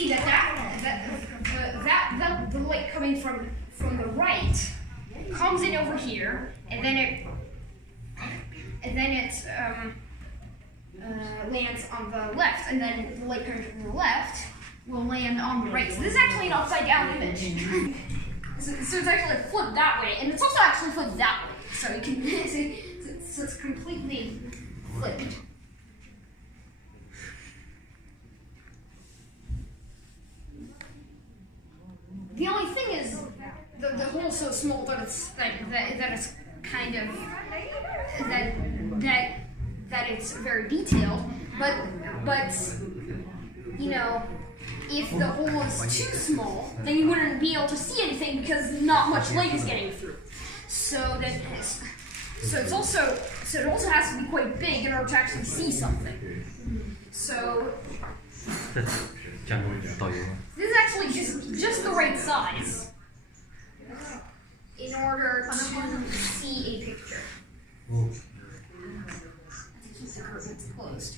see that the light coming from the right comes in over here, and then it lands on the left, and then the light coming from the left will land on the right. So this is actually an upside down image. So it's actually flipped that way, and it's also actually flipped that way. So you can so it's completely flipped. The only thing is the hole's so small that it's it's kind of that it's very detailed, but you know, if the hole is too small, then you wouldn't be able to see anything because not much light is getting through. So it also has to be quite big in order to actually see something. So this is actually just the right size in order to see a picture. Keep the curtains closed.